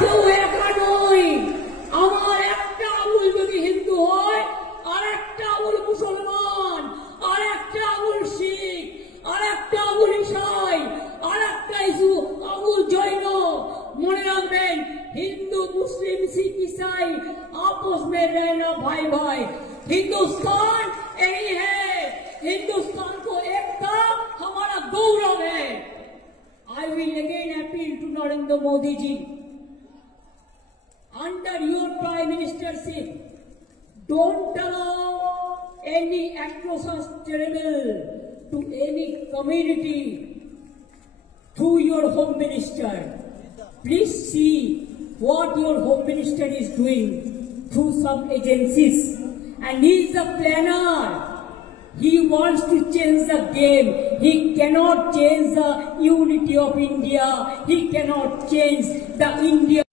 কেউ একা নই। আমার একটা আঙুল যদি হিন্দু হয়, আর একটা আঙুল মুসলমান, আর একটা আঙুল শিখ, আর একটা আঙুল ইসাই, আর একটা আঙুল জৈন। মনে রাখবেন, हिंदू मुस्लिम सिख ईसाई आपस में रहना भाई भाई। हिंदुस्तान यही है, हिंदुस्तान को एकता हमारा गौरव है। I will again appeal to Narendra Modi ji, under your prime ministership, don't allow any atrocious terrible to any community through your home minister. Please see what your home minister is doing through some agencies, and he is a planner. He wants to change the game. He cannot change the unity of India. He cannot change the India.